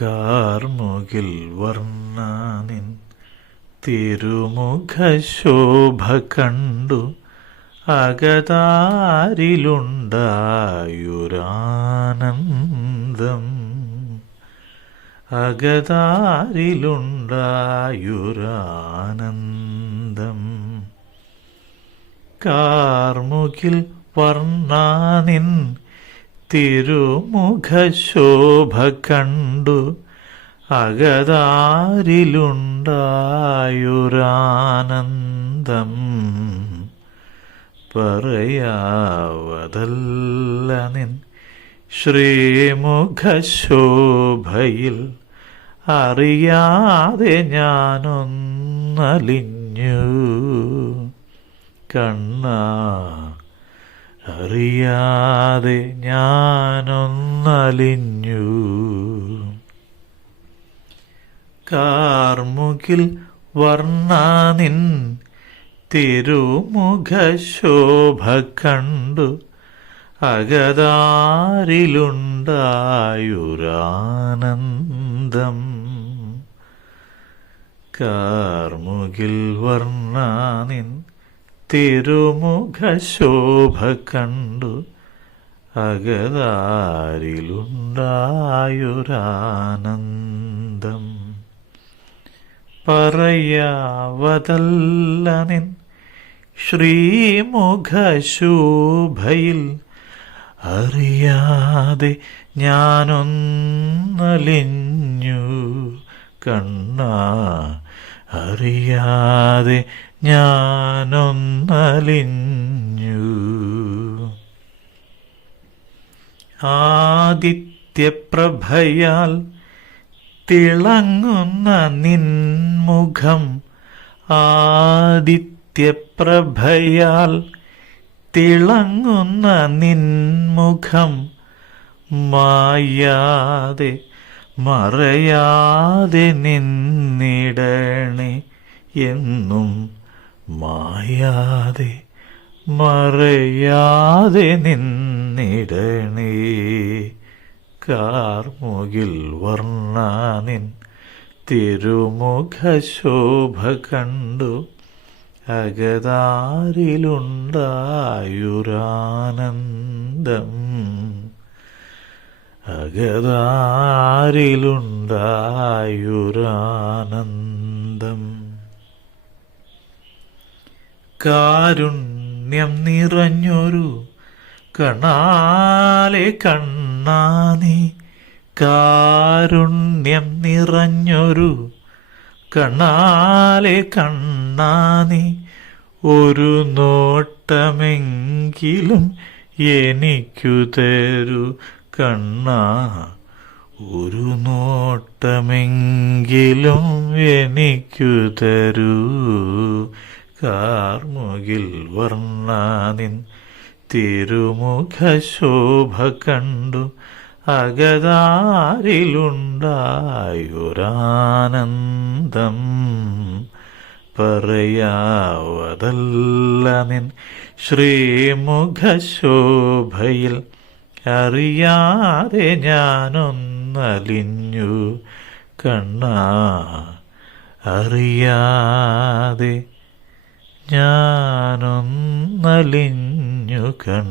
കാർമുകിൽ വർണാനിൻ തിരുമുഖശോഭ കണ്ടു അകതാരിലുണ്ടായുരാനന്ദം. അകതാരിലുണ്ടായുരാനന്ദം. കാർമുകിൽ വർണാനിൻ തിരുമുഖശോഭ കണ്ടു അകതാരിലുണ്ടായുരാനന്ദം പറയാവതല്ല നിൻ ശ്രീമുഖശോഭയിൽ. അറിയാതെ ഞാനൊന്നലിഞ്ഞു. കണ്ണ അറിയാതെ ഞാനൊന്നലിഞ്ഞു. കാർമുകിൽ വർണാനിൻ തിരുമുഖശോഭ കണ്ടു അകതാരിലുണ്ടായുരാനന്ദം. കാർമുകിൽ വർണാനിൻ തിരുമുഖശോഭ കണ്ടു അകതാരിലുണ്ടായുരാനന്ദം. പറയാവതല്ലനിൻ ശ്രീമുഖശോഭയിൽ അറിയാതെ ഞാനൊന്നലിഞ്ഞു കണ്ണ അറിയാതെ ഞാനൊന്നലിഞ്ഞു. ആദിത്യപ്രഭയാൽ തിളങ്ങുന്ന നിൻമുഖം ആദിത്യപ്രഭയാൽ തിളങ്ങുന്ന നിൻമുഖം മായാതെ മറയാതെ നിന്നിടണേ എന്നും മായാതെ മറയാതെ നിന്നിടണേ. കാർമുകിൽ വർണാനിൻ തിരുമുഖശോഭ കണ്ടു അകതാരിലുണ്ടായുരാനന്ദം. അകതാരിലുണ്ടായുരാനന്ദം കാരുണ്യം നിറഞ്ഞൊരു കണാലെ കണ്ണാനി. കാരുണ്യം നിറഞ്ഞൊരു കണാലെ കണ്ണാനി. ഒരു നോട്ടമെങ്കിലും എനിക്കു തരൂ. കണ്ണ ഒരു നോട്ടമെങ്കിലും എനിക്കു തരൂ. കാർമുകിൽ വർണാനിൻ തിരുമുഖശോഭ കണ്ടു. അകതാരിലുണ്ടായൊരാനന്ദം പറയാവതല്ല നിൻ ശ്രീമുഖശോഭയിൽ. അറിയാതെ ഞാനൊന്നലിഞ്ഞു കണ്ണ. അറിയാതെ ഞാനൊന്നലിഞ്ഞു കണ്ണ.